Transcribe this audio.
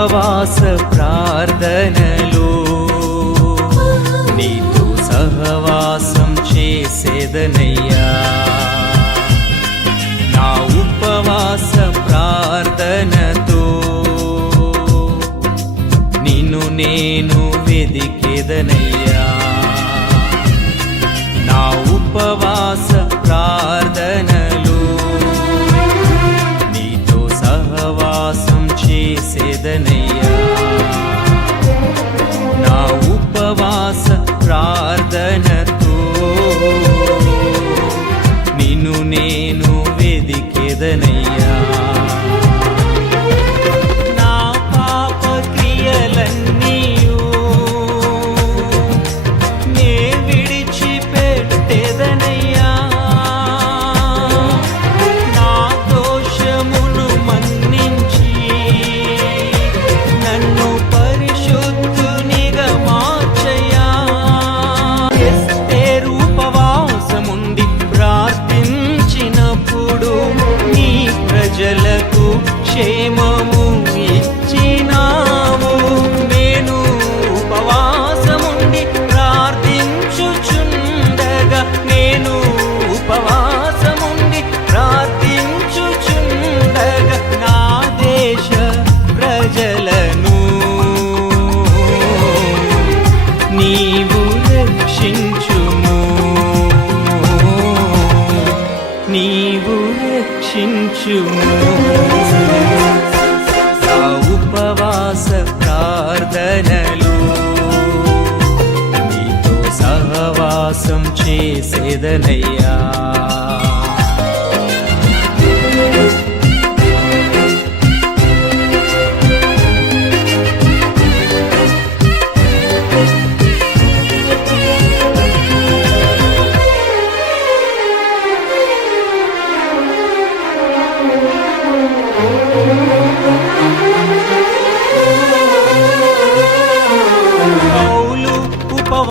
సహవాస ప్రార్థనలో. నీతో సహవాసం చేసేదనయ్యా. నా ఉపవాస ప్రార్థనతో నిన్ను నేను వెదికేదనయ్యా. రక్షించుము. నీవు రక్షించుము. ఉపవాస ప్రార్థనలు నీతో సహవాసం చేసేదనయ్యా.